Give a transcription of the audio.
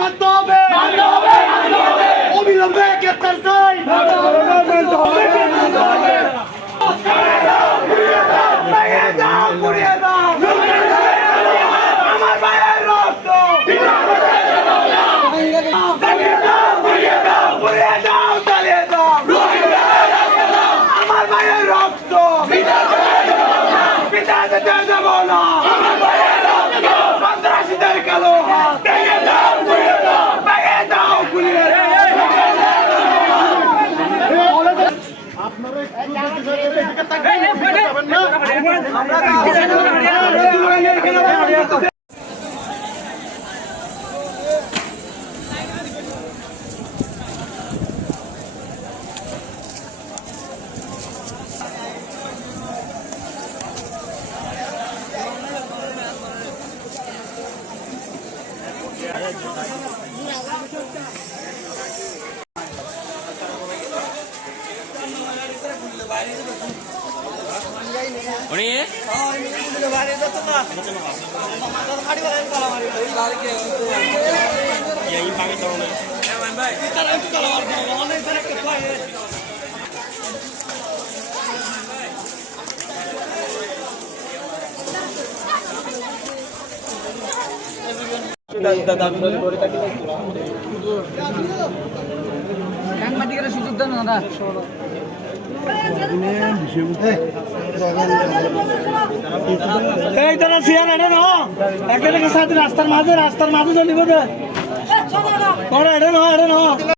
মানতে হবে অবিলম্বে গ্রেপ্তার চাই আমার ভাইয়ের রক্ত আমার ভাইয়ের রক্ত পিতা যেতে দেব না সন্ত্রাসীদের কালো হাত ভেঙে দাও গুলিয়ে দাও সুযোগ দেন না এই তারা সিয়ান এনে না একে সাথে রাস্তার মাঝে চলিব দে এটা না